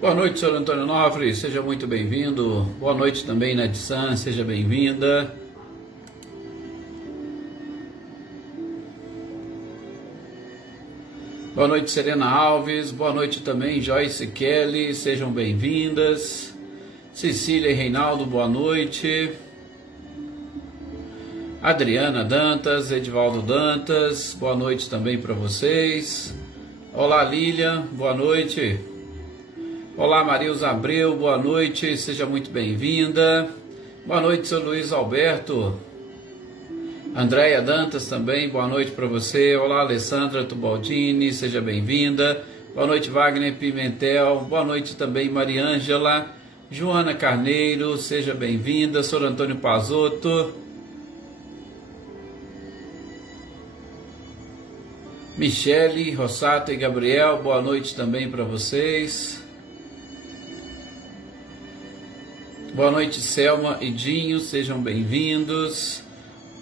Boa noite, senhor Antônio Nofre, seja muito bem-vindo. Boa noite também, Nadissan, seja bem-vinda. Boa noite, Serena Alves. Boa noite também, Joyce Kelly, sejam bem-vindas. Cecília e Reinaldo, boa noite. Adriana Dantas, Edivaldo Dantas, boa noite também para vocês. Olá, Lilian, boa noite. Olá, Marilza Abreu, boa noite, seja muito bem-vinda. Boa noite, seu Luiz Alberto. Andréia Dantas também, boa noite para você. Olá, Alessandra Tubaldini, seja bem-vinda. Boa noite, Wagner Pimentel. Boa noite também, Mariângela. Joana Carneiro, seja bem-vinda. Sr. Antônio Pazotto. Michele, Rossato e Gabriel, boa noite também para vocês. Boa noite, Selma e Dinho, sejam bem-vindos.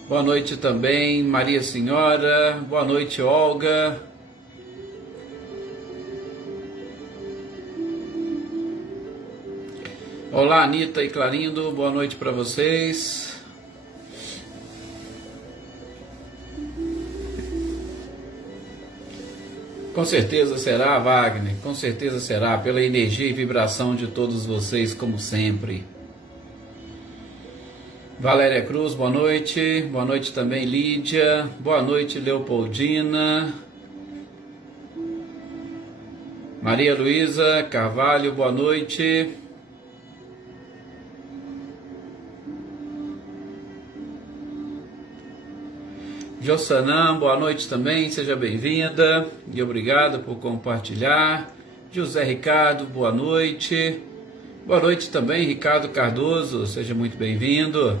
Boa noite também, Maria Senhora. Boa noite, Olga. Olá, Anitta e Clarindo, boa noite para vocês. Com certeza será, Wagner, com certeza será, pela energia e vibração de todos vocês, como sempre. Valéria Cruz, boa noite. Boa noite também, Lídia. Boa noite, Leopoldina. Maria Luísa Carvalho, boa noite. Jossanã, boa noite também, seja bem-vinda e obrigado por compartilhar. José Ricardo, boa noite. Boa noite também, Ricardo Cardoso, seja muito bem-vindo.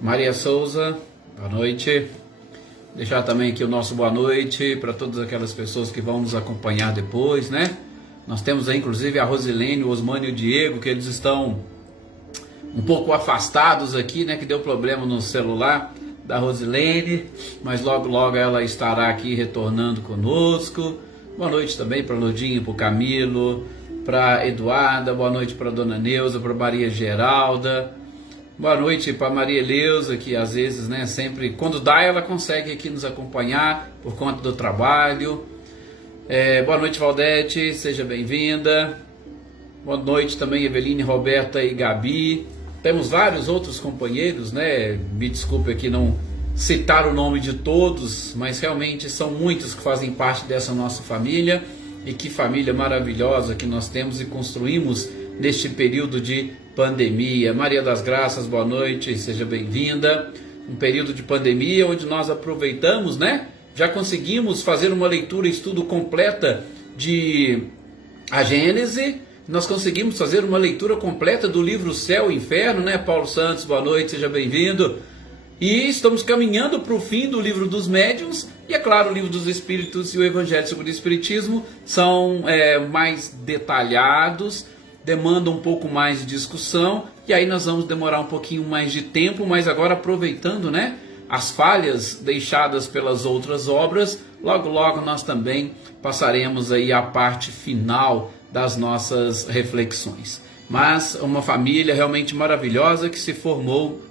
Maria Souza, boa noite. Deixar também aqui o nosso boa noite para todas aquelas pessoas que vão nos acompanhar depois, né? Nós temos aí inclusive a Rosilene, o Osmano e o Diego, que eles estão um pouco afastados aqui, né? Que deu problema no celular da Rosilene, mas logo logo ela estará aqui retornando conosco. Boa noite também para Lodinho, para o Camilo, para Eduarda, boa noite para Dona Neuza, para Maria Geralda. Boa noite para Maria Eleusa, que às vezes, né, sempre, quando dá, ela consegue aqui nos acompanhar por conta do trabalho. Boa noite, Valdete, seja bem-vinda. Boa noite também, Eveline, Roberta e Gabi. Temos vários outros companheiros, né? Me desculpe aqui não citar o nome de todos, mas realmente são muitos que fazem parte dessa nossa família. E que família maravilhosa que nós temos e construímos neste período de pandemia. Maria das Graças, boa noite, seja bem-vinda. Um período de pandemia onde nós aproveitamos, né? Já conseguimos fazer uma leitura e estudo completa de a Gênese. Nós conseguimos fazer uma leitura completa do livro Céu e Inferno, né? Paulo Santos, boa noite, seja bem-vindo. E estamos caminhando para o fim do livro dos médiuns. E é claro, o livro dos Espíritos e o Evangelho segundo o Espiritismo são mais detalhados, demanda um pouco mais de discussão, e aí nós vamos demorar um pouquinho mais de tempo, mas agora aproveitando, né, as falhas deixadas pelas outras obras, logo logo nós também passaremos aí a parte final das nossas reflexões. Mas uma família realmente maravilhosa que se formou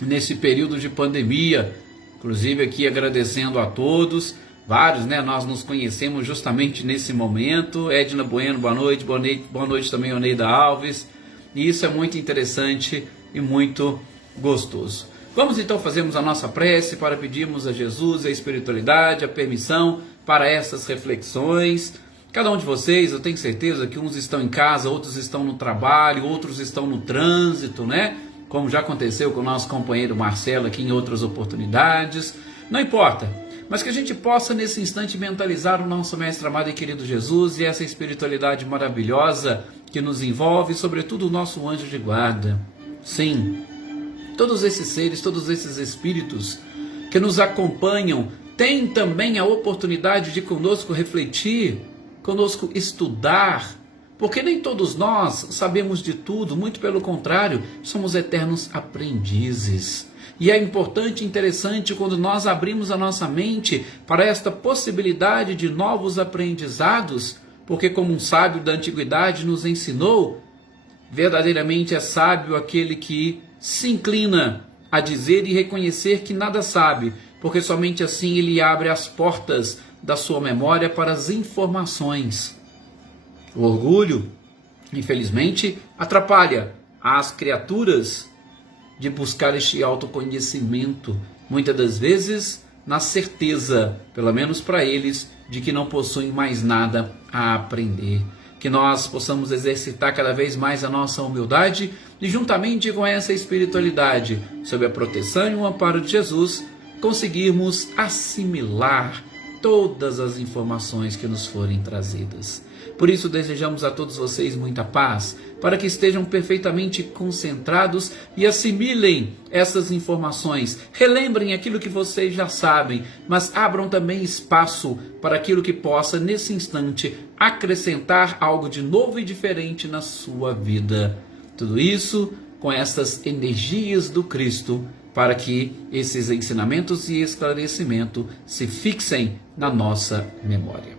nesse período de pandemia, inclusive aqui agradecendo a todos. Vários, né? Nós nos conhecemos justamente nesse momento. Edna Bueno, boa noite. Boa noite também, Oneida Alves. E isso é muito interessante e muito gostoso. Vamos então fazermos a nossa prece para pedirmos a Jesus, a espiritualidade, a permissão para essas reflexões. Cada um de vocês, eu tenho certeza que uns estão em casa, outros estão no trabalho, outros estão no trânsito, né? Como já aconteceu com o nosso companheiro Marcelo aqui em outras oportunidades. Não importa. Mas que a gente possa nesse instante mentalizar o nosso mestre amado e querido Jesus e essa espiritualidade maravilhosa que nos envolve, sobretudo o nosso anjo de guarda. Sim, Todos esses seres, todos esses espíritos que nos acompanham, têm também a oportunidade de conosco refletir, conosco estudar, porque nem todos nós sabemos de tudo, muito pelo contrário, somos eternos aprendizes. E é importante e interessante quando nós abrimos a nossa mente para esta possibilidade de novos aprendizados, porque como um sábio da antiguidade nos ensinou, verdadeiramente é sábio aquele que se inclina a dizer e reconhecer que nada sabe, porque somente assim ele abre as portas da sua memória para as informações. O orgulho, infelizmente, atrapalha as criaturas de buscar este autoconhecimento, muitas das vezes na certeza, pelo menos para eles, de que não possuem mais nada a aprender. Que nós possamos exercitar cada vez mais a nossa humildade e juntamente com essa espiritualidade, sob a proteção e o amparo de Jesus, conseguirmos assimilar todas as informações que nos forem trazidas. Por isso desejamos a todos vocês muita paz, para que estejam perfeitamente concentrados e assimilem essas informações. Relembrem aquilo que vocês já sabem, mas abram também espaço para aquilo que possa, nesse instante, acrescentar algo de novo e diferente na sua vida. Tudo isso com essas energias do Cristo, para que esses ensinamentos e esclarecimento se fixem na nossa memória.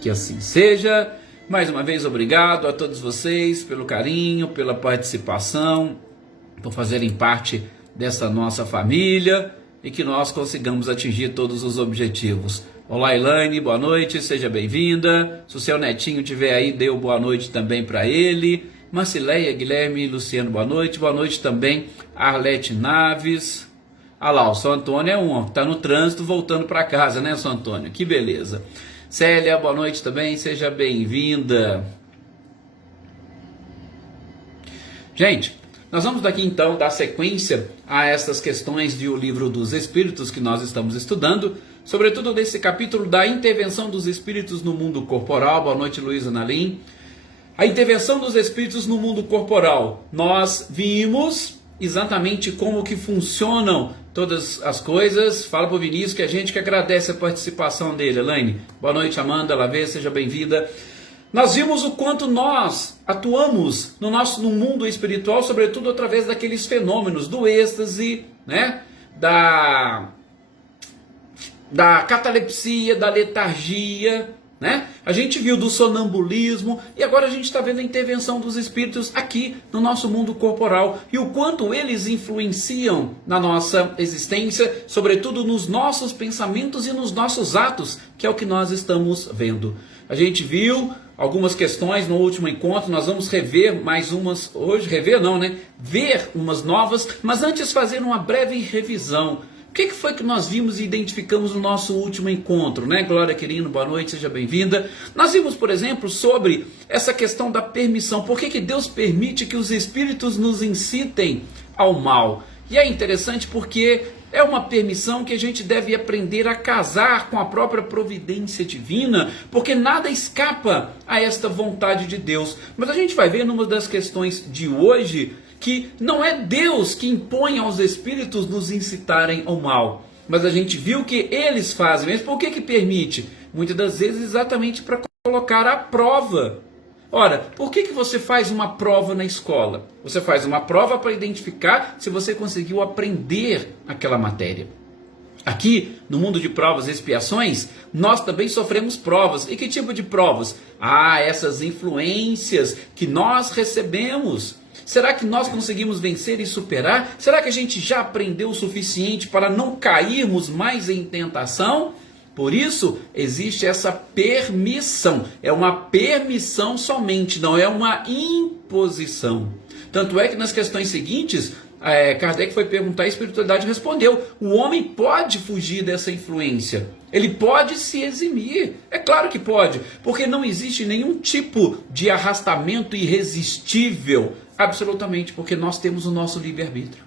Que assim seja. Mais uma vez, obrigado a todos vocês pelo carinho, pela participação, por fazerem parte dessa nossa família e que nós consigamos atingir todos os objetivos. Olá, Elaine, boa noite, seja bem-vinda. Se o seu netinho estiver aí, dê boa noite também para ele. Marcileia, Guilherme, Luciano, boa noite também. Arlete Naves. Ah lá, o São Antônio é um, está no trânsito voltando para casa, né, São Antônio? Que beleza. Célia, boa noite também, seja bem-vinda. Gente, nós vamos daqui então dar sequência a essas questões do livro dos Espíritos que nós estamos estudando, sobretudo desse capítulo da intervenção dos Espíritos no mundo corporal. Boa noite, Luísa Nalim. A intervenção dos Espíritos no mundo corporal. Nós vimos exatamente como que funcionam todas as coisas. Fala pro Vinícius que a gente que agradece a participação dele. Elaine, boa noite, Amanda Lavê, seja bem-vinda. Nós vimos o quanto nós atuamos no mundo espiritual, sobretudo através daqueles fenômenos do êxtase, né? Da catalepsia, da letargia, né? A gente viu do sonambulismo e agora a gente está vendo a intervenção dos espíritos aqui no nosso mundo corporal e o quanto eles influenciam na nossa existência, sobretudo nos nossos pensamentos e nos nossos atos, que é o que nós estamos vendo. A gente viu algumas questões no último encontro, nós vamos rever mais umas hoje, ver umas novas, mas antes fazer uma breve revisão. O que foi que nós vimos e identificamos no nosso último encontro, né? Glória Quirino, boa noite, seja bem-vinda. Nós vimos, por exemplo, sobre essa questão da permissão. Por que Deus permite que os espíritos nos incitem ao mal? E é interessante porque é uma permissão que a gente deve aprender a casar com a própria providência divina, porque nada escapa a esta vontade de Deus. Mas a gente vai ver numa das questões de hoje que não é Deus que impõe aos espíritos nos incitarem ao mal, mas a gente viu que eles fazem. Mas por que permite? Muitas das vezes exatamente para colocar à prova. Ora, por que você faz uma prova na escola? Você faz uma prova para identificar se você conseguiu aprender aquela matéria. Aqui, no mundo de provas e expiações, nós também sofremos provas. E que tipo de provas? Essas influências que nós recebemos. Será que nós conseguimos vencer e superar? Será que a gente já aprendeu o suficiente para não cairmos mais em tentação? Por isso, existe essa permissão. É uma permissão somente, não é uma imposição. Tanto é que nas questões seguintes, Kardec foi perguntar e a espiritualidade respondeu. O homem pode fugir dessa influência. Ele pode se eximir. É claro que pode, porque não existe nenhum tipo de arrastamento irresistível. Absolutamente, porque nós temos o nosso livre-arbítrio.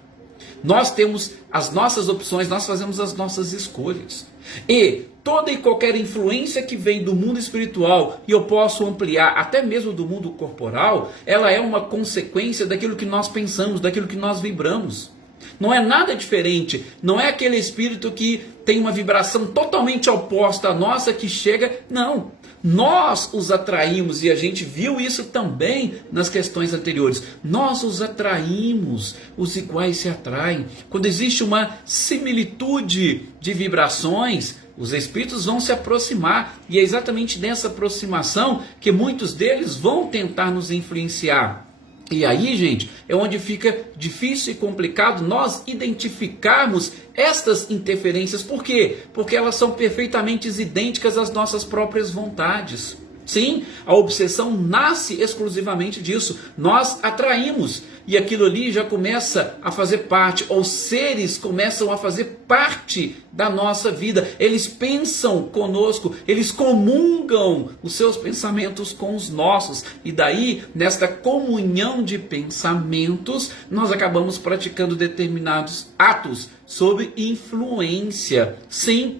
Nós temos as nossas opções, nós fazemos as nossas escolhas. E toda e qualquer influência que vem do mundo espiritual, e eu posso ampliar até mesmo do mundo corporal, ela é uma consequência daquilo que nós pensamos, daquilo que nós vibramos. Não é nada diferente, não é aquele espírito que tem uma vibração totalmente oposta à nossa que chega, não. Nós os atraímos, e a gente viu isso também nas questões anteriores. Nós os atraímos, os iguais se atraem. Quando existe uma similitude de vibrações, os espíritos vão se aproximar, e é exatamente nessa aproximação que muitos deles vão tentar nos influenciar. E aí, gente, é onde fica difícil e complicado nós identificarmos estas interferências. Por quê? Porque elas são perfeitamente idênticas às nossas próprias vontades. Sim, a obsessão nasce exclusivamente disso. Nós atraímos e aquilo ali já começa a fazer parte, ou seres começam a fazer parte da nossa vida. Eles pensam conosco, eles comungam os seus pensamentos com os nossos. E daí, nesta comunhão de pensamentos, nós acabamos praticando determinados atos sob influência. Sim,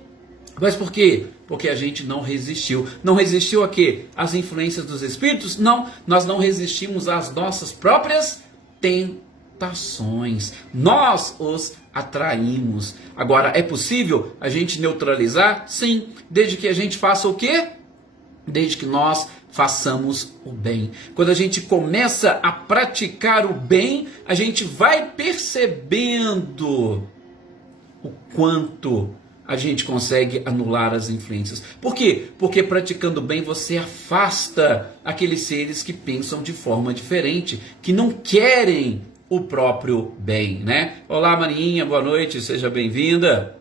mas por quê? Porque a gente não resistiu. Não resistiu a quê? Às influências dos espíritos? Não, nós não resistimos às nossas próprias tentações. Nós os atraímos. Agora, é possível a gente neutralizar? Sim, desde que a gente faça o quê? Desde que nós façamos o bem. Quando a gente começa a praticar o bem, a gente vai percebendo o quanto a gente consegue anular as influências. Por quê? Porque praticando bem você afasta aqueles seres que pensam de forma diferente, que não querem o próprio bem, né? Olá, Marinha, boa noite, seja bem-vinda.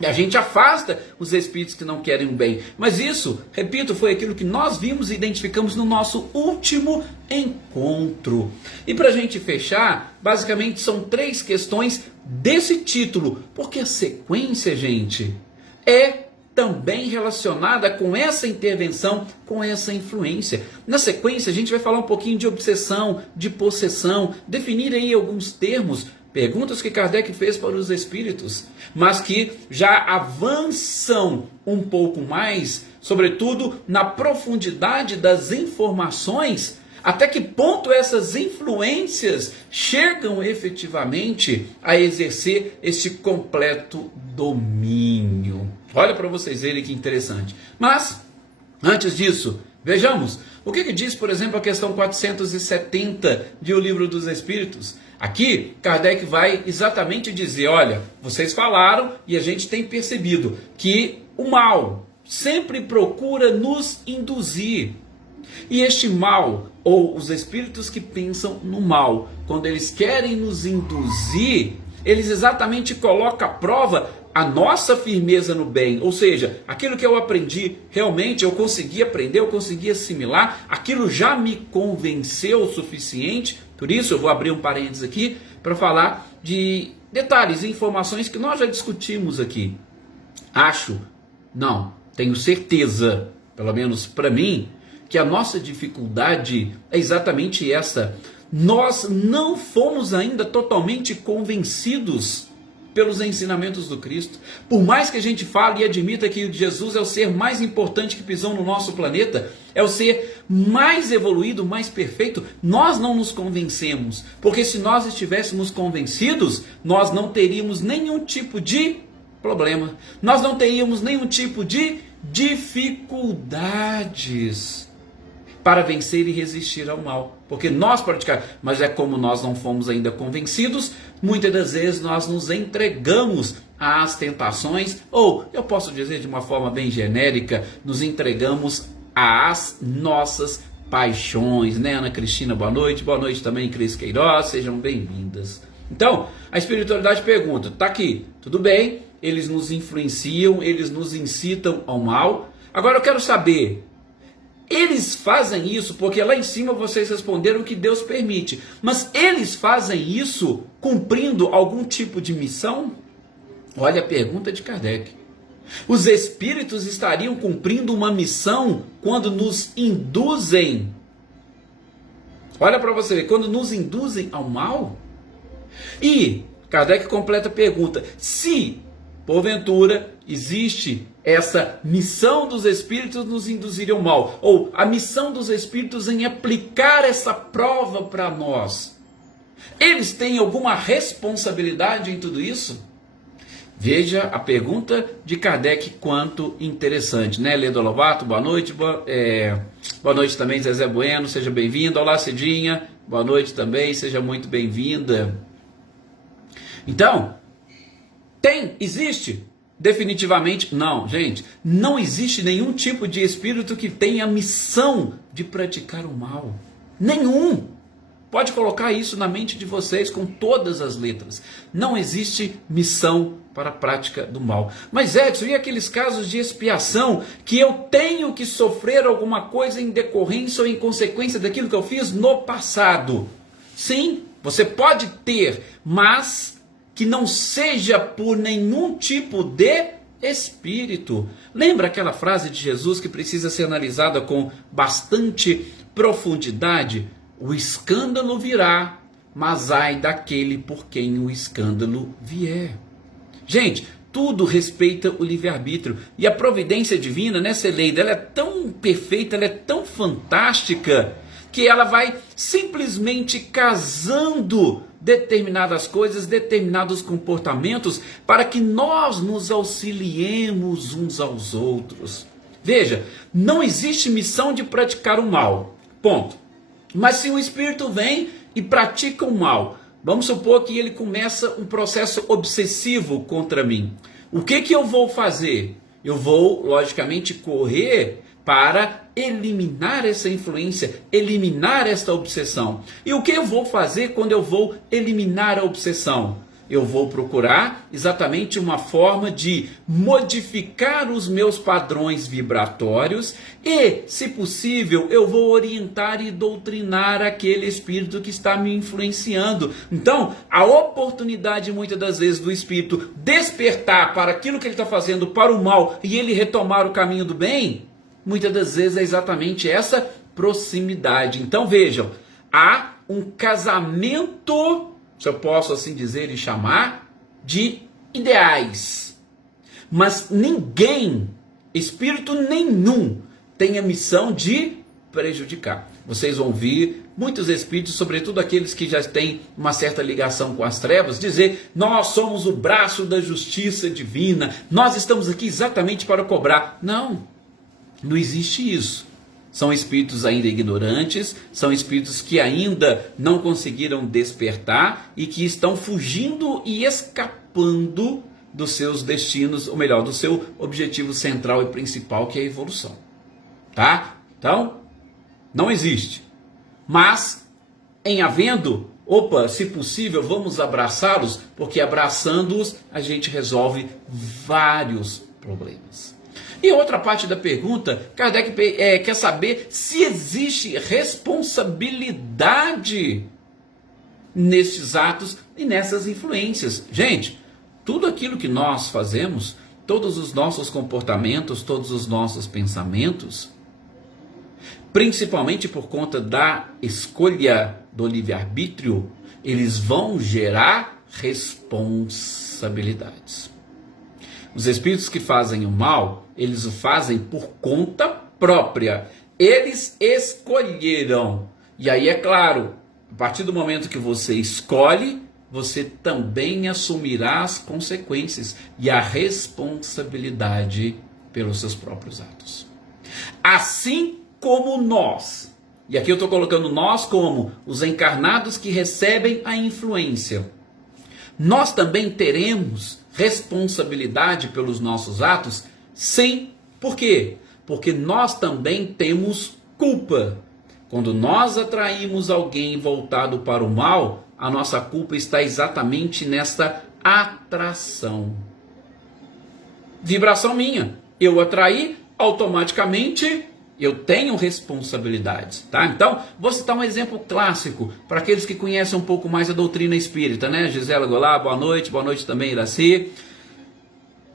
A gente afasta os espíritos que não querem o bem. Mas isso, repito, foi aquilo que nós vimos e identificamos no nosso último encontro. E para a gente fechar, basicamente são 3 questões desse título. Porque a sequência, gente, é também relacionada com essa intervenção, com essa influência. Na sequência, a gente vai falar um pouquinho de obsessão, de possessão, definir aí alguns termos, perguntas que Kardec fez para os espíritos, mas que já avançam um pouco mais, sobretudo na profundidade das informações, até que ponto essas influências chegam efetivamente a exercer este completo domínio. Olha para vocês verem que interessante. Mas, antes disso, vejamos o que diz, por exemplo, a questão 470 de O Livro dos Espíritos. Aqui, Kardec vai exatamente dizer, olha, vocês falaram e a gente tem percebido que o mal sempre procura nos induzir. E este mal, ou os espíritos que pensam no mal, quando eles querem nos induzir, eles exatamente colocam à prova a nossa firmeza no bem. Ou seja, aquilo que eu aprendi, realmente eu consegui aprender, eu consegui assimilar, aquilo já me convenceu o suficiente. Por isso eu vou abrir um parênteses aqui para falar de detalhes e informações que nós já discutimos aqui. Tenho certeza, pelo menos para mim, que a nossa dificuldade é exatamente essa. Nós não fomos ainda totalmente convencidos pelos ensinamentos do Cristo. Por mais que a gente fale e admita que Jesus é o ser mais importante que pisou no nosso planeta, é o ser mais evoluído, mais perfeito, nós não nos convencemos. Porque se nós estivéssemos convencidos, nós não teríamos nenhum tipo de problema. Nós não teríamos nenhum tipo de dificuldades para vencer e resistir ao mal. Porque nós praticamos, mas é como nós não fomos ainda convencidos, muitas das vezes nós nos entregamos às tentações, ou eu posso dizer de uma forma bem genérica, nos entregamos às nossas paixões, né? Ana Cristina, boa noite também, Cris Queiroz, sejam bem-vindas. Então, a espiritualidade pergunta, tá aqui, tudo bem, eles nos influenciam, eles nos incitam ao mal, agora eu quero saber, eles fazem isso porque lá em cima vocês responderam que Deus permite. Mas eles fazem isso cumprindo algum tipo de missão? Olha a pergunta de Kardec. Os espíritos estariam cumprindo uma missão quando nos induzem? Olha para você ver, quando nos induzem ao mal? E Kardec completa a pergunta. Se, porventura, existe essa missão dos espíritos nos induzir ao mal, ou a missão dos espíritos em aplicar essa prova para nós, Eles têm alguma responsabilidade em tudo isso? Veja a pergunta de Kardec, quanto interessante, né? Ledo Lobato, boa noite. Boa noite também, Zezé Bueno, seja bem-vindo. Olá, Cidinha, boa noite também, seja muito bem-vinda. Então, existe? Definitivamente não, gente. Não existe nenhum tipo de espírito que tenha a missão de praticar o mal. Nenhum. Pode colocar isso na mente de vocês com todas as letras. Não existe missão para a prática do mal. Mas Edson, e aqueles casos de expiação que eu tenho que sofrer alguma coisa em decorrência ou em consequência daquilo que eu fiz no passado? Sim, você pode ter, mas que não seja por nenhum tipo de espírito. Lembra aquela frase de Jesus que precisa ser analisada com bastante profundidade? O escândalo virá, mas ai daquele por quem o escândalo vier. Gente, tudo respeita o livre-arbítrio. E a providência divina, nessa lei dela, é tão perfeita, ela é tão fantástica, que ela vai simplesmente casando determinadas coisas, determinados comportamentos, para que nós nos auxiliemos uns aos outros. Veja, não existe missão de praticar o mal. Ponto. Mas se o espírito vem e pratica o mal, vamos supor que ele começa um processo obsessivo contra mim. O que eu vou fazer? Eu vou, logicamente, correr para eliminar essa influência, eliminar esta obsessão. E o que eu vou fazer quando eu vou eliminar a obsessão? Eu vou procurar exatamente uma forma de modificar os meus padrões vibratórios e, se possível, eu vou orientar e doutrinar aquele espírito que está me influenciando. Então, a oportunidade muitas das vezes do espírito despertar para aquilo que ele está fazendo para o mal e ele retomar o caminho do bem, muitas das vezes é exatamente essa proximidade. Então vejam, há um casamento, se eu posso assim dizer e chamar, de ideais. Mas ninguém, espírito nenhum, tem a missão de prejudicar. Vocês vão ouvir muitos espíritos, sobretudo aqueles que já têm uma certa ligação com as trevas, dizer: nós somos o braço da justiça divina, nós estamos aqui exatamente para cobrar. Não, não existe isso. São espíritos ainda ignorantes, são espíritos que ainda não conseguiram despertar e que estão fugindo e escapando dos seus destinos, ou melhor, do seu objetivo central e principal, que é a evolução. Tá? Então, não existe. Mas, em havendo, se possível, vamos abraçá-los, porque abraçando-os a gente resolve vários problemas. E outra parte da pergunta, Kardec quer saber se existe responsabilidade nesses atos e nessas influências. Gente, tudo aquilo que nós fazemos, todos os nossos comportamentos, todos os nossos pensamentos, principalmente por conta da escolha do livre-arbítrio, eles vão gerar responsabilidades. Os espíritos que fazem o mal, eles o fazem por conta própria. Eles escolheram. E aí é claro, a partir do momento que você escolhe, você também assumirá as consequências e a responsabilidade pelos seus próprios atos. Assim como nós, e aqui eu estou colocando nós como os encarnados que recebem a influência, nós também teremos responsabilidade pelos nossos atos? Sim. Por quê? Porque nós também temos culpa. Quando nós atraímos alguém voltado para o mal, a nossa culpa está exatamente nesta atração. Vibração minha. Eu atraí, automaticamente eu tenho responsabilidades, tá? Então, vou citar um exemplo clássico para aqueles que conhecem um pouco mais a doutrina espírita, né? Gisela Goulart, boa noite também, Iraci.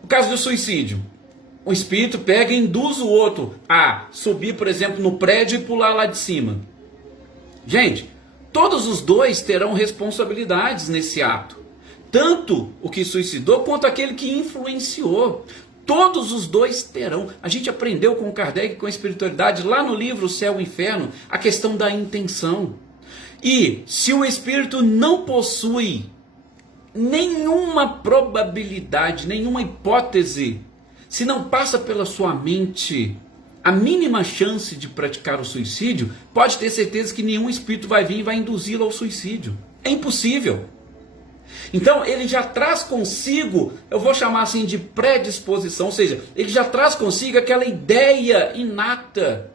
O caso do suicídio. O espírito pega e induz o outro a subir, por exemplo, no prédio e pular lá de cima. Gente, todos os dois terão responsabilidades nesse ato. Tanto o que suicidou quanto aquele que influenciou. Todos os dois terão. A gente aprendeu com Kardec, com a espiritualidade, lá no livro O Céu e o Inferno, a questão da intenção. E se o espírito não possui nenhuma probabilidade, nenhuma hipótese, se não passa pela sua mente a mínima chance de praticar o suicídio, pode ter certeza que nenhum espírito vai vir e vai induzi-lo ao suicídio. É impossível. Então ele já traz consigo, eu vou chamar assim de predisposição, ou seja, ele já traz consigo aquela ideia inata.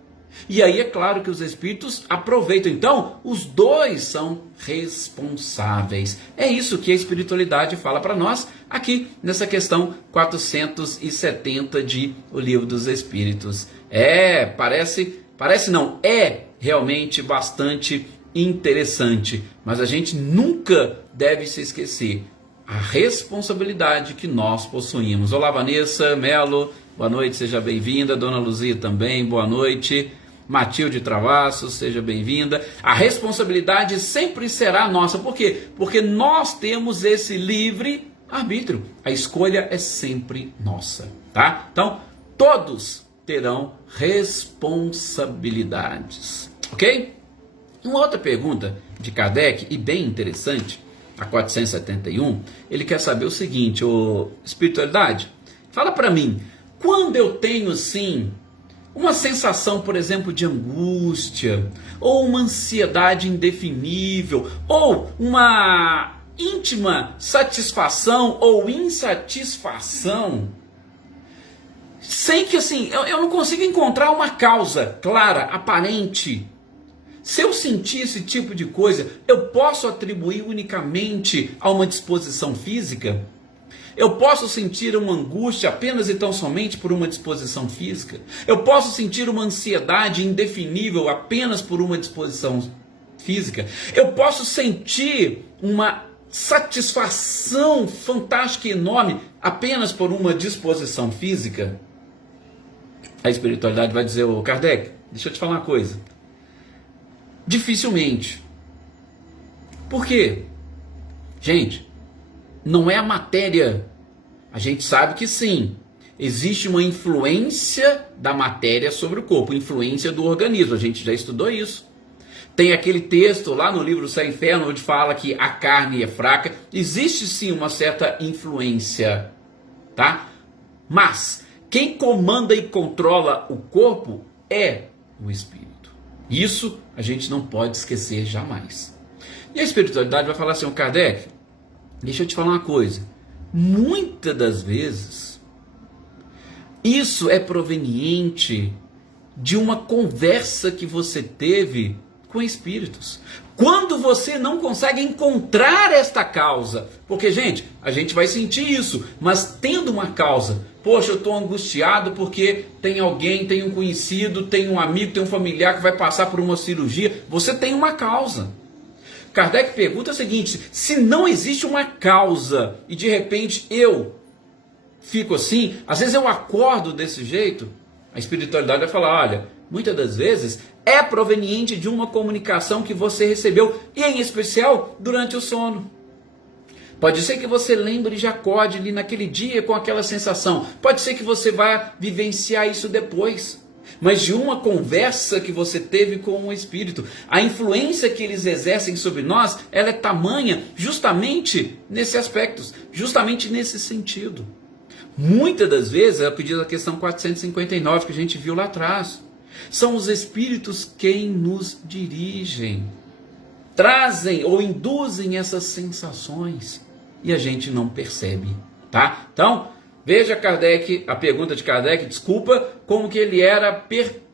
E aí é claro que os espíritos aproveitam. Então, os dois são responsáveis. É isso que a espiritualidade fala para nós aqui nessa questão 470 de O Livro dos Espíritos. Parece não, é realmente bastante interessante, mas a gente nunca deve se esquecer a responsabilidade que nós possuímos. Olá, Vanessa Melo, boa noite, seja bem-vinda. Dona Luzia também, boa noite. Matilde Travassos, seja bem-vinda. A responsabilidade sempre será nossa. Por quê? Porque nós temos esse livre arbítrio. A escolha é sempre nossa, tá? Então, todos terão responsabilidades, ok? Uma outra pergunta de Kardec, e bem interessante, a 471, ele quer saber o seguinte: espiritualidade, fala para mim, quando eu tenho sim uma sensação, por exemplo, de angústia, ou uma ansiedade indefinível, ou uma íntima satisfação ou insatisfação, sem que assim, eu não consigo encontrar uma causa clara, aparente. Se eu sentir esse tipo de coisa, eu posso atribuir unicamente a uma disposição física? Eu posso sentir uma angústia apenas e tão somente por uma disposição física? Eu posso sentir uma ansiedade indefinível apenas por uma disposição física? Eu posso sentir uma satisfação fantástica e enorme apenas por uma disposição física? A espiritualidade vai dizer: ô Kardec, deixa eu te falar uma coisa. Dificilmente. Por quê? Gente, não é a matéria. A gente sabe que sim, existe uma influência da matéria sobre o corpo, influência do organismo, a gente já estudou isso. Tem aquele texto lá no livro Céu e Inferno, onde fala que a carne é fraca. Existe sim uma certa influência, tá? Mas quem comanda e controla o corpo é o espírito. Isso a gente não pode esquecer jamais. E a espiritualidade vai falar assim: Kardec, deixa eu te falar uma coisa. Muitas das vezes, isso é proveniente de uma conversa que você teve com espíritos. Quando você não consegue encontrar esta causa, porque, gente, a gente vai sentir isso, mas tendo uma causa. Poxa, eu estou angustiado porque tem alguém, tem um conhecido, tem um amigo, tem um familiar que vai passar por uma cirurgia. Você tem uma causa. Kardec pergunta o seguinte: se não existe uma causa e de repente eu fico assim, às vezes eu acordo desse jeito, a espiritualidade vai falar: olha, muitas das vezes é proveniente de uma comunicação que você recebeu, e em especial durante o sono. Pode ser que você lembre e já acorde ali naquele dia com aquela sensação. Pode ser que você vá vivenciar isso depois. Mas de uma conversa que você teve com o espírito, a influência que eles exercem sobre nós, ela é tamanha justamente nesse aspecto, justamente nesse sentido. Muitas das vezes, é o pedido da questão 459 que a gente viu lá atrás, são os espíritos quem nos dirigem, trazem ou induzem essas sensações e a gente não percebe, tá? Então, veja Kardec, a pergunta de Kardec, desculpa, como que ele era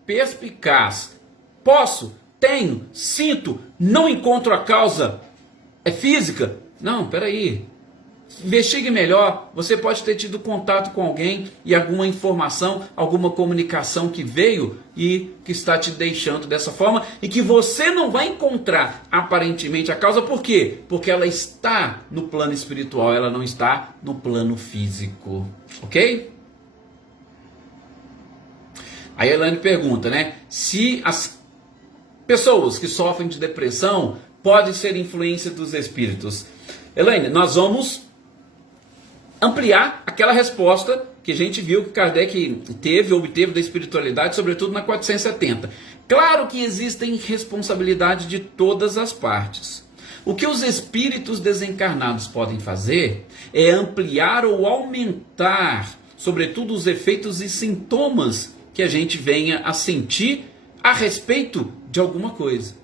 perspicaz. Posso, tenho, sinto, não encontro a causa. É física? Não, peraí. Investigue melhor. Você pode ter tido contato com alguém e alguma informação, alguma comunicação que veio e que está te deixando dessa forma e que você não vai encontrar aparentemente a causa. Por quê? Porque ela está no plano espiritual, ela não está no plano físico. Ok? Aí a Elaine pergunta, né? Se as pessoas que sofrem de depressão podem ser influência dos espíritos. Elaine, nós vamos ampliar aquela resposta que a gente viu que Kardec obteve da espiritualidade, sobretudo na 470. Claro que existem responsabilidade de todas as partes. O que os espíritos desencarnados podem fazer é ampliar ou aumentar, sobretudo, os efeitos e sintomas que a gente venha a sentir a respeito de alguma coisa.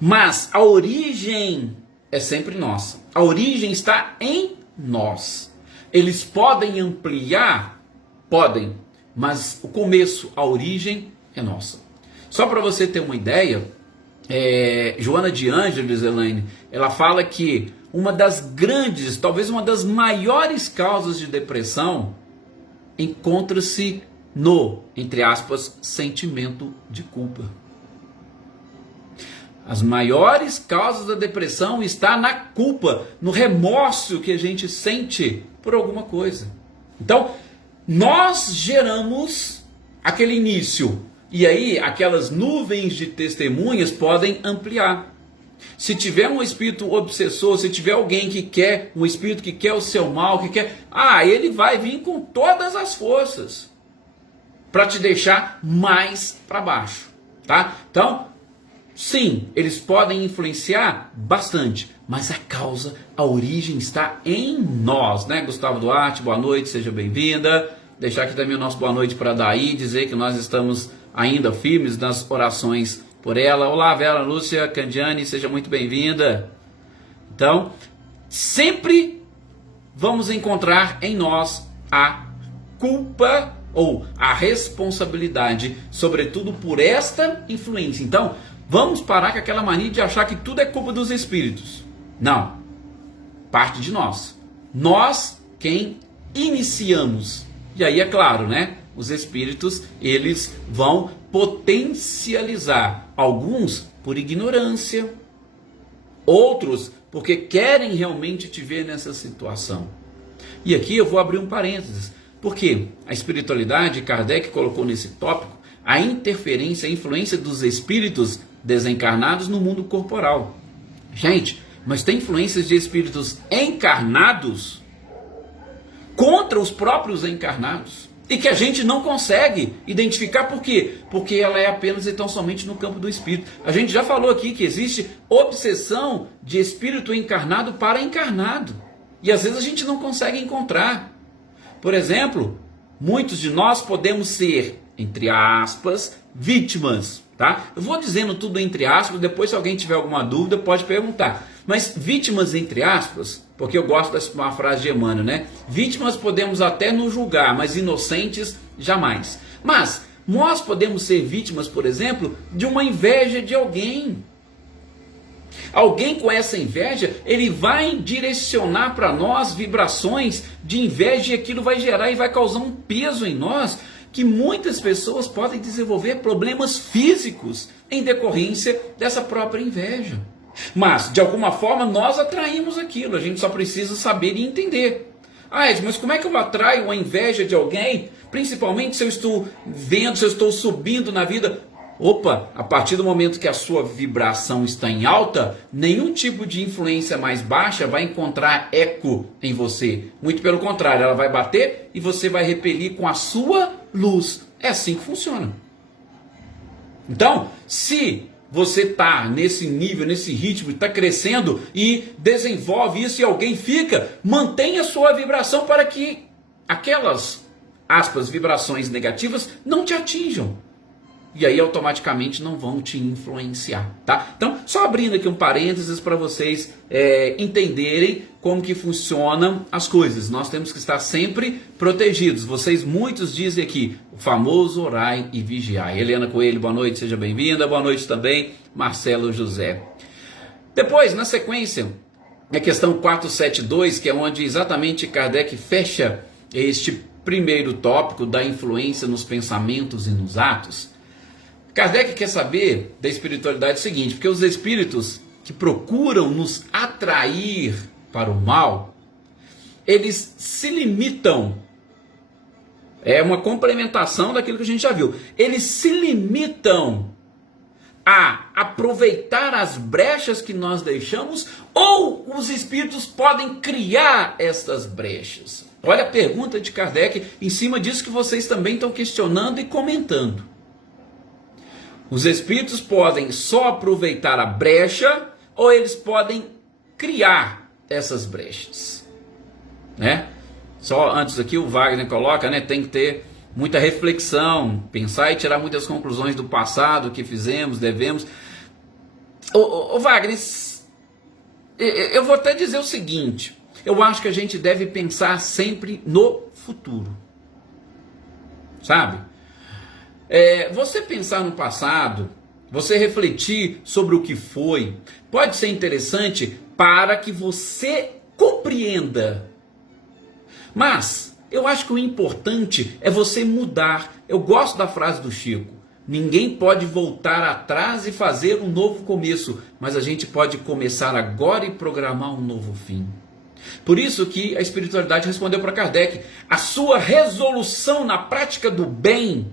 Mas a origem é sempre nossa. A origem está em nós. Eles podem ampliar? Podem. Mas o começo, a origem é nossa. Só para você ter uma ideia, Joana de Ângeles, Elaine, ela fala que uma das grandes, talvez uma das maiores causas de depressão encontra-se no, entre aspas, sentimento de culpa. As maiores causas da depressão está na culpa, no remorso que a gente sente por alguma coisa. Então, nós geramos aquele início, e aí aquelas nuvens de testemunhas podem ampliar. Se tiver um espírito obsessor, se tiver alguém que quer, um espírito que quer o seu mal, que quer, ele vai vir com todas as forças para te deixar mais para baixo, tá? Então, sim, eles podem influenciar bastante, mas a causa, a origem está em nós, né? Gustavo Duarte, boa noite, seja bem-vinda. Deixar aqui também o nosso boa noite para Daí, dizer que nós estamos ainda firmes nas orações por ela. Olá, Vera Lúcia Candiani, seja muito bem-vinda. Então, sempre vamos encontrar em nós a culpa ou a responsabilidade, sobretudo por esta influência. Então, vamos parar com aquela mania de achar que tudo é culpa dos espíritos. Não. Parte de nós. Nós quem iniciamos. E aí é claro, né? Os espíritos, eles vão potencializar. Alguns por ignorância. Outros porque querem realmente te ver nessa situação. E aqui eu vou abrir um parênteses. Porque a espiritualidade, Kardec colocou nesse tópico, a interferência, a influência dos espíritos desencarnados no mundo corporal. Gente, mas tem influências de espíritos encarnados contra os próprios encarnados. E que a gente não consegue identificar. Por quê? Porque ela é apenas e tão somente no campo do espírito. A gente já falou aqui que existe obsessão de espírito encarnado para encarnado. E às vezes a gente não consegue encontrar. Por exemplo, muitos de nós podemos ser, entre aspas, vítimas, tá? Eu vou dizendo tudo entre aspas, depois se alguém tiver alguma dúvida pode perguntar. Mas vítimas entre aspas, porque eu gosto dessa frase de Emmanuel, né? Vítimas podemos até nos julgar, mas inocentes jamais. Mas nós podemos ser vítimas, por exemplo, de uma inveja de alguém. Alguém com essa inveja, ele vai direcionar para nós vibrações de inveja e aquilo vai gerar e vai causar um peso em nós que muitas pessoas podem desenvolver problemas físicos em decorrência dessa própria inveja. Mas, de alguma forma, nós atraímos aquilo, a gente só precisa saber e entender. Ed, mas como é que eu atraio a inveja de alguém? Principalmente se eu estou vendo, se eu estou subindo na vida. Opa, a partir do momento que a sua vibração está em alta, nenhum tipo de influência mais baixa vai encontrar eco em você. Muito pelo contrário, ela vai bater e você vai repelir com a sua luz. É assim que funciona. Então, se você está nesse nível, nesse ritmo, está crescendo e desenvolve isso e alguém fica, mantenha a sua vibração para que aquelas, aspas, vibrações negativas não te atinjam. E aí automaticamente não vão te influenciar, tá? Então, só abrindo aqui um parênteses para vocês entenderem como que funcionam as coisas. Nós temos que estar sempre protegidos. Vocês muitos dizem aqui, o famoso orai e vigiai. Helena Coelho, boa noite, seja bem-vinda. Boa noite também, Marcelo José. Depois, na sequência, a questão 472, que é onde exatamente Kardec fecha este primeiro tópico da influência nos pensamentos e nos atos. Kardec quer saber da espiritualidade seguinte, porque os espíritos que procuram nos atrair para o mal, eles se limitam, é uma complementação daquilo que a gente já viu, eles se limitam a aproveitar as brechas que nós deixamos, ou os espíritos podem criar estas brechas? Olha a pergunta de Kardec, em cima disso que vocês também estão questionando e comentando. Os espíritos podem só aproveitar a brecha ou eles podem criar essas brechas, né? Só antes aqui o Wagner coloca, né, tem que ter muita reflexão, pensar e tirar muitas conclusões do passado, que fizemos, devemos. Ô Wagner, eu vou até dizer o seguinte, eu acho que a gente deve pensar sempre no futuro, sabe? Você pensar no passado, você refletir sobre o que foi, pode ser interessante para que você compreenda. Mas eu acho que o importante é você mudar. Eu gosto da frase do Chico: ninguém pode voltar atrás e fazer um novo começo, mas a gente pode começar agora e programar um novo fim. Por isso que a espiritualidade respondeu para Kardec: a sua resolução na prática do bem,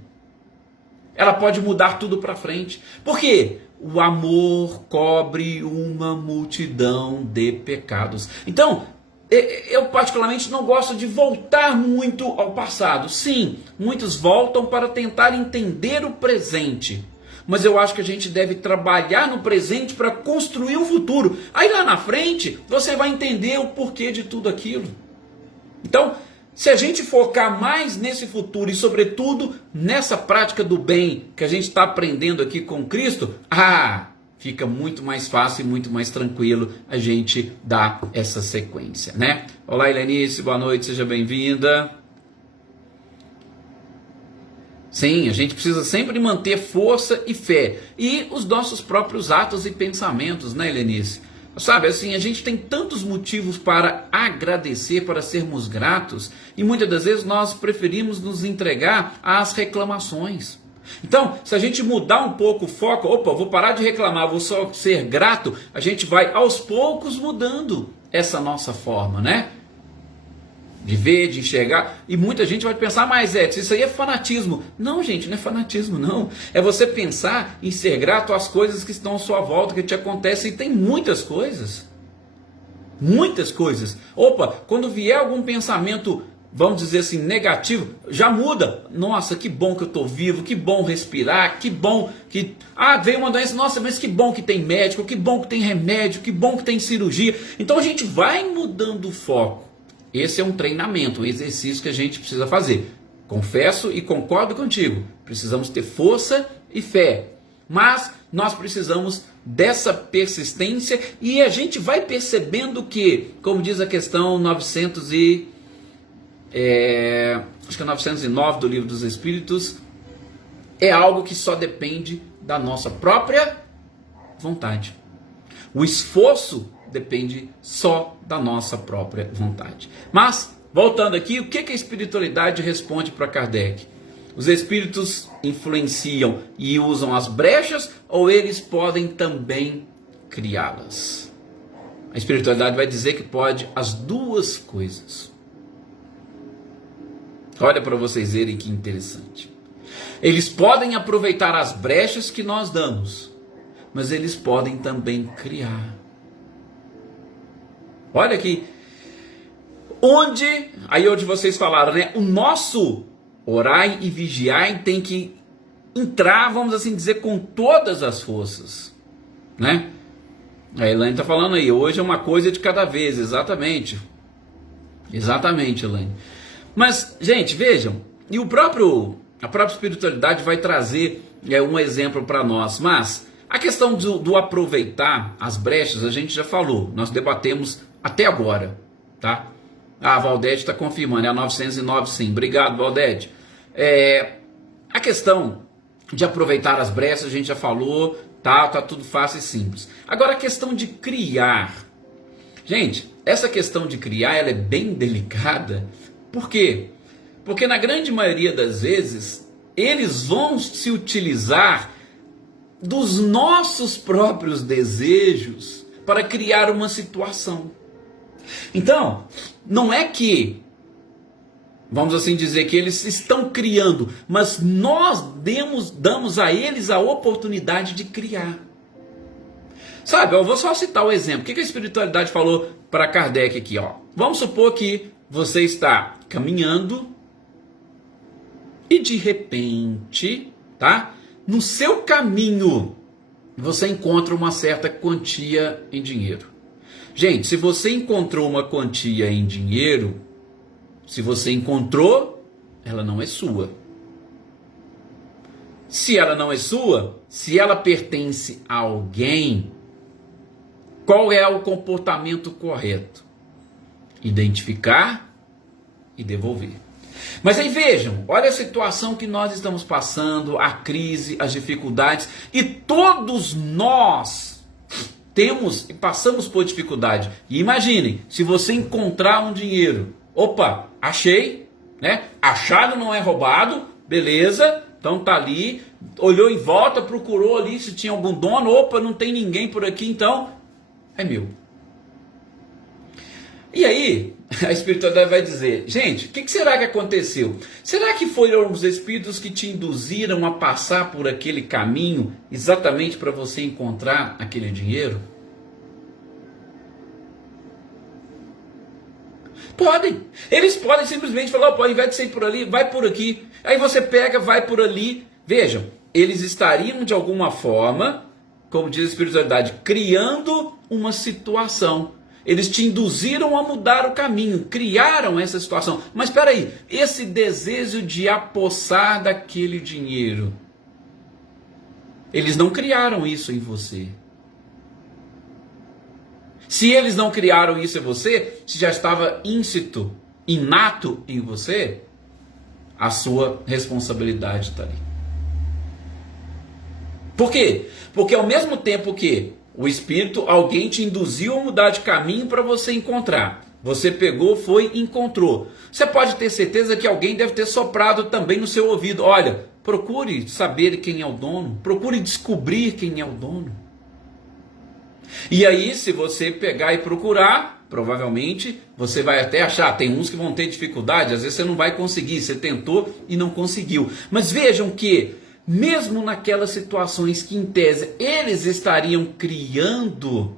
ela pode mudar tudo para frente. Por quê? O amor cobre uma multidão de pecados. Então, eu particularmente não gosto de voltar muito ao passado. Sim, muitos voltam para tentar entender o presente. Mas eu acho que a gente deve trabalhar no presente para construir o futuro. Aí lá na frente, você vai entender o porquê de tudo aquilo. Então, se a gente focar mais nesse futuro e sobretudo nessa prática do bem que a gente está aprendendo aqui com Cristo, fica muito mais fácil e muito mais tranquilo a gente dar essa sequência, né? Olá, Helenice, boa noite, seja bem-vinda. Sim, a gente precisa sempre manter força e fé e os nossos próprios atos e pensamentos, né, Helenice? Sabe, assim, a gente tem tantos motivos para agradecer, para sermos gratos, e muitas das vezes nós preferimos nos entregar às reclamações. Então, se a gente mudar um pouco o foco, vou parar de reclamar, vou só ser grato, a gente vai aos poucos mudando essa nossa forma, né? De ver, de enxergar, e muita gente vai pensar, mas isso aí é fanatismo. Não, gente, não é fanatismo, não. É você pensar em ser grato às coisas que estão à sua volta, que te acontecem, e tem muitas coisas. Muitas coisas. Quando vier algum pensamento, vamos dizer assim, negativo, já muda. Nossa, que bom que eu estou vivo, que bom respirar, que bom que... veio uma doença, nossa, mas que bom que tem médico, que bom que tem remédio, que bom que tem cirurgia. Então a gente vai mudando o foco. Esse é um treinamento, um exercício que a gente precisa fazer. Confesso e concordo contigo. Precisamos ter força e fé. Mas nós precisamos dessa persistência e a gente vai percebendo que, como diz a questão 909 do Livro dos Espíritos, é algo que só depende da nossa própria vontade. O esforço depende só da nossa própria vontade. Mas, voltando aqui, o que a espiritualidade responde para Kardec? Os espíritos influenciam e usam as brechas ou eles podem também criá-las? A espiritualidade vai dizer que pode as duas coisas. Olha para vocês verem que interessante. Eles podem aproveitar as brechas que nós damos, mas eles podem também criar. Olha aqui, onde vocês falaram, né? O nosso orai e vigiai tem que entrar, vamos assim dizer, com todas as forças, né? A Elaine está falando aí, hoje é uma coisa de cada vez, exatamente, Elaine. Mas, gente, vejam, e a própria espiritualidade vai trazer um exemplo para nós, mas a questão do aproveitar as brechas, a gente já falou, nós debatemos até agora, tá? A Valdete está confirmando, é a 909 sim. Obrigado, Valdete. A questão de aproveitar as brechas, a gente já falou, tá tudo fácil e simples. Agora a questão de criar. Gente, essa questão de criar, ela é bem delicada. Por quê? Porque na grande maioria das vezes, eles vão se utilizar dos nossos próprios desejos para criar uma situação. Então, não é que, vamos assim dizer, que eles estão criando, mas nós damos a eles a oportunidade de criar. Sabe, eu vou só citar o exemplo. O que a espiritualidade falou para Kardec aqui? Vamos supor que você está caminhando e de repente, no seu caminho você encontra uma certa quantia em dinheiro. Gente, se você encontrou uma quantia em dinheiro, se você encontrou, ela não é sua. Se ela não é sua, se ela pertence a alguém, qual é o comportamento correto? Identificar e devolver. Mas aí vejam, olha a situação que nós estamos passando, a crise, as dificuldades, e todos nós temos e passamos por dificuldade. E imaginem, se você encontrar um dinheiro, opa, achei, né? Achado não é roubado, beleza, então tá ali, olhou em volta, procurou ali se tinha algum dono, opa, não tem ninguém por aqui, então é meu. E aí, a espiritualidade vai dizer, gente, o que será que aconteceu? Será que foram os espíritos que te induziram a passar por aquele caminho exatamente para você encontrar aquele dinheiro? Podem. Eles podem simplesmente falar, ao invés de você ir por ali, vai por aqui. Aí você pega, vai por ali. Vejam, eles estariam de alguma forma, como diz a espiritualidade, criando uma situação. Eles te induziram a mudar o caminho, criaram essa situação. Mas espera aí, esse desejo de apossar daquele dinheiro, eles não criaram isso em você. Se eles não criaram isso em você, se já estava íncito, inato em você, a sua responsabilidade está ali. Por quê? Porque ao mesmo tempo que o espírito, alguém te induziu a mudar de caminho para você encontrar. Você pegou, foi e encontrou. Você pode ter certeza que alguém deve ter soprado também no seu ouvido. Olha, procure saber quem é o dono. Procure descobrir quem é o dono. E aí, se você pegar e procurar, provavelmente você vai até achar. Tem uns que vão ter dificuldade, às vezes você não vai conseguir. Você tentou e não conseguiu. Mas vejam que mesmo naquelas situações que em tese eles estariam criando,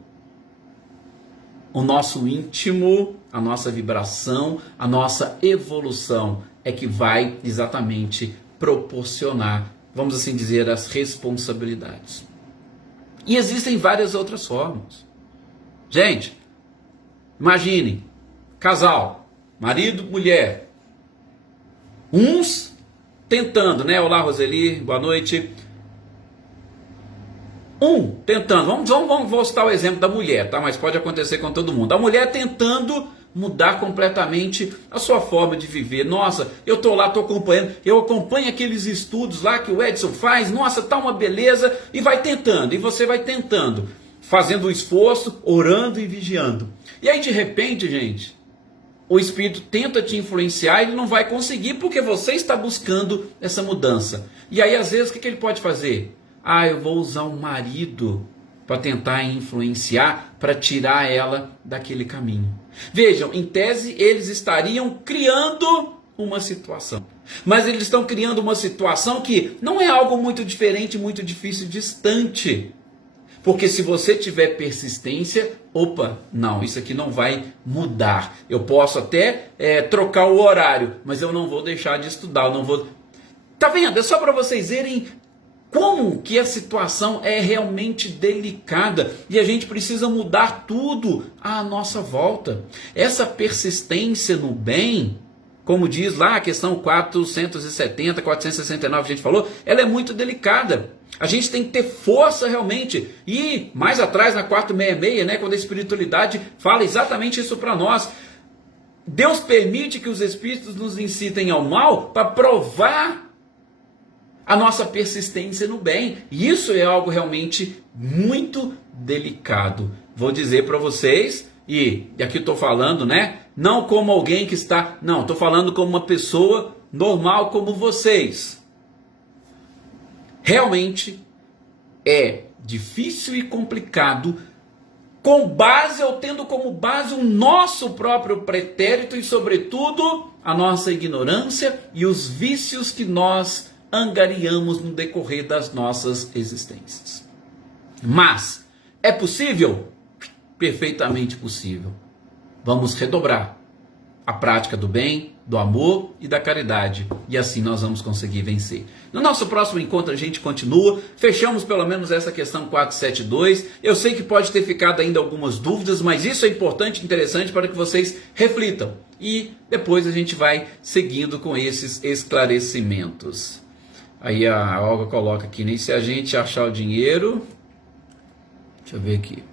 o nosso íntimo, a nossa vibração, a nossa evolução é que vai exatamente proporcionar, vamos assim dizer, as responsabilidades. E existem várias outras formas. Gente, imagine, casal, marido, mulher, uns tentando, né? Olá, Roseli, boa noite. Tentando, vamos citar o exemplo da mulher, tá? Mas pode acontecer com todo mundo. A mulher tentando mudar completamente a sua forma de viver. Nossa, eu tô lá, tô acompanhando, eu acompanho aqueles estudos lá que o Edson faz, nossa, tá uma beleza, e vai tentando, e você vai tentando, fazendo o esforço, orando e vigiando. E aí de repente, gente, o espírito tenta te influenciar e ele não vai conseguir porque você está buscando essa mudança. E aí às vezes o que ele pode fazer? Eu vou usar um marido para tentar influenciar, para tirar ela daquele caminho. Vejam, em tese eles estariam criando uma situação. Mas eles estão criando uma situação que não é algo muito diferente, muito difícil, distante. Porque se você tiver persistência, não, isso aqui não vai mudar. Eu posso até trocar o horário, mas eu não vou deixar de estudar, eu não vou... Tá vendo? É só para vocês verem como que a situação é realmente delicada e a gente precisa mudar tudo à nossa volta. Essa persistência no bem, como diz lá a questão 470, 469 a gente falou, ela é muito delicada. A gente tem que ter força realmente. E mais atrás na 466, né, quando a espiritualidade fala exatamente isso para nós. Deus permite que os espíritos nos incitem ao mal para provar a nossa persistência no bem. E isso é algo realmente muito delicado. Vou dizer para vocês, e aqui estou falando, né? Não como alguém que está... Não, estou falando como uma pessoa normal como vocês. Realmente é difícil e complicado, com base ou tendo como base o nosso próprio pretérito e, sobretudo, a nossa ignorância e os vícios que nós angariamos no decorrer das nossas existências. Mas é possível? Perfeitamente possível. Vamos redobrar a prática do bem, do amor e da caridade. E assim nós vamos conseguir vencer. No nosso próximo encontro a gente continua. Fechamos pelo menos essa questão 472. Eu sei que pode ter ficado ainda algumas dúvidas, mas isso é importante e interessante para que vocês reflitam. E depois a gente vai seguindo com esses esclarecimentos. Aí a Olga coloca aqui, nem se a gente achar o dinheiro... Deixa eu ver aqui.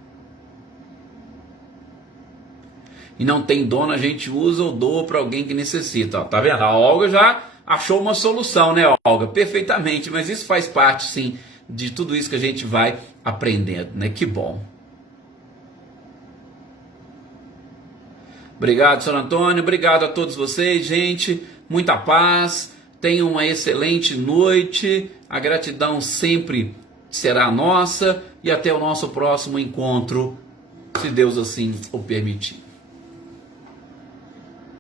E não tem dono, a gente usa ou doa para alguém que necessita. Ó, tá vendo? A Olga já achou uma solução, né, Olga? Perfeitamente, mas isso faz parte, sim, de tudo isso que a gente vai aprendendo, né? Que bom. Obrigado, Sr. Antônio. Obrigado a todos vocês, gente. Muita paz. Tenham uma excelente noite. A gratidão sempre será nossa. E até o nosso próximo encontro, se Deus assim o permitir.